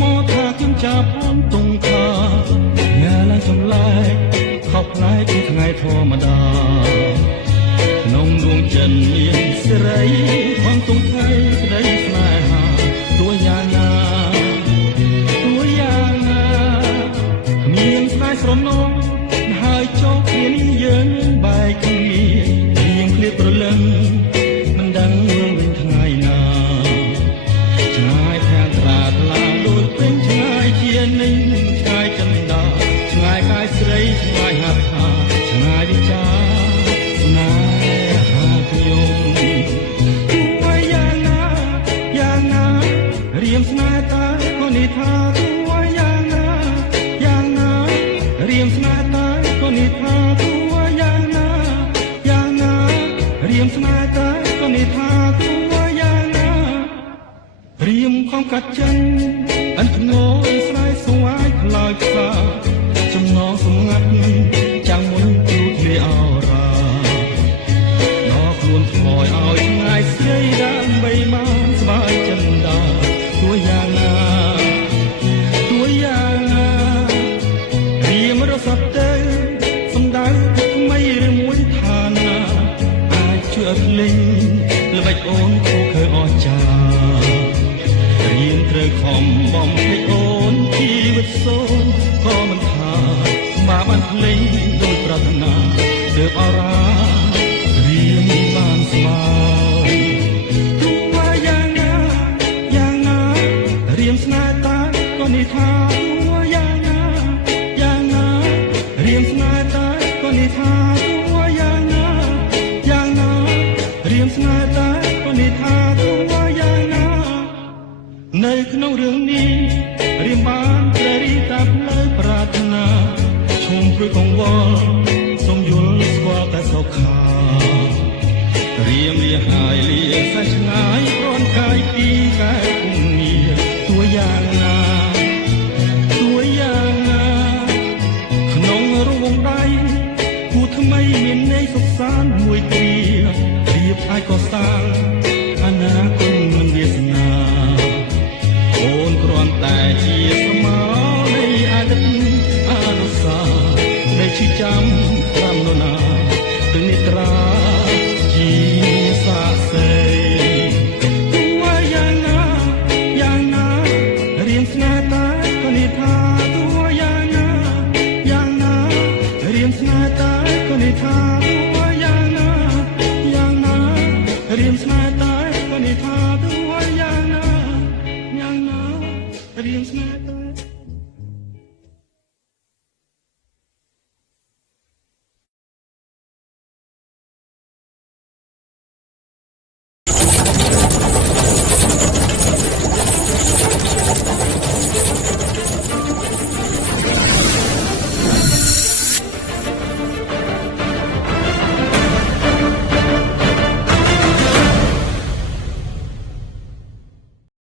មកថាខ្ញុំចាប់ផងតុងខាញ៉ាឡើងចម្លែកខប់ផ្លែពីថ្ងៃធម្មតាក្នុងដួងចិនមានសេរីផងតុងថ្ងៃក្តីស្នេហាទួយ៉ាងណាមានស្នេហ៍ស្រណងហើយចោលគ្នានេះយើងបែកគ្នារៀងឃ្លាតប្រលឹងមិនដឹងវិញថ្ងៃណាឆ្ងាយខាងត្រាថ្លាដូចពេញឆ្ងាយជានេះឆ្ងាយចិនដាឆ្ងាយកាយស្រីឆ្ងាយហាត់ថាឆ្ងាយវិចាស្នេហាខ្ញុំទោះបីយ៉ាងណារៀមស្នេហ៍តែក៏នេះថាទោះបីយ៉ាងណារៀមស្នេហ៍តែក៏នេះថាទោះបីយ៉ាងណារៀមស្នេហ៍តែក៏នេះថាទោះបីយ៉ាងណារៀមខំកាត់ចិនអិនធ្ងរស្ដាយស្វាយខ្លោចផ្សាចំណងសម្ងាត់ចាំងមុនជូតលាអរ៉ាដល់ខ្លួនថ្មឲ្យឆ្ងាយស្រីដើម្បីមកស្បាយចិនដាទោះយ៉ាងណារៀមរសត់ទៅសំដៅថ្មីឬមួយឋានណាអាចជួយអត់លេងល្បិចអូនគូឃើអស្ចារ្យរៀនត្រូវខំបំភ្លេចអូនជីវិតសូនក៏មិនថាមកបានភ្លេងដោយប្រាថ្នាទើបអរ៉ារៀមបានស្មើទោះបីយ៉ាងណារៀមស្នេហ៍តែក៏នេះថារៀមស្នេហ៍តែក៏នេះថាទោះបីយ៉ាងណារៀមស្នេហ៍តែក៏នេះថាទោះបីយ៉ាងណានៅក្នុងរឿងនេះរៀមបានព្រះរីតាផ្លូវប្រាថ្នាឈុំព្រួយកង្វល់សូមយល់ស្គាល់តែសុខារៀមលាហើយលាសែឆ្ងាយព្រនកាយពីកែគុំងារទោះយ៉ាងណាក្នុងរង្វង់ដៃគូថ្មីមានន័យសុខសាន្តមួយទៀតរៀបអាចកសាងអនាគតមិនវាសនាអូនគ្រាន់តែជាស្មោនៃអតីតអនុស្សាវរីយ៍នៃឈឺចាំតាមនរណាទាំងនេះត្រាជាសាក្សីទោះបីយ៉ាងណារៀមស្នេហ៍តែក៏នេះថាទោះបីយ៉ាងណារៀមស្នេហ៍តែក៏នេះថាទោះបីយ៉ាងណារៀមស្នេហ៍តែក៏នេះថា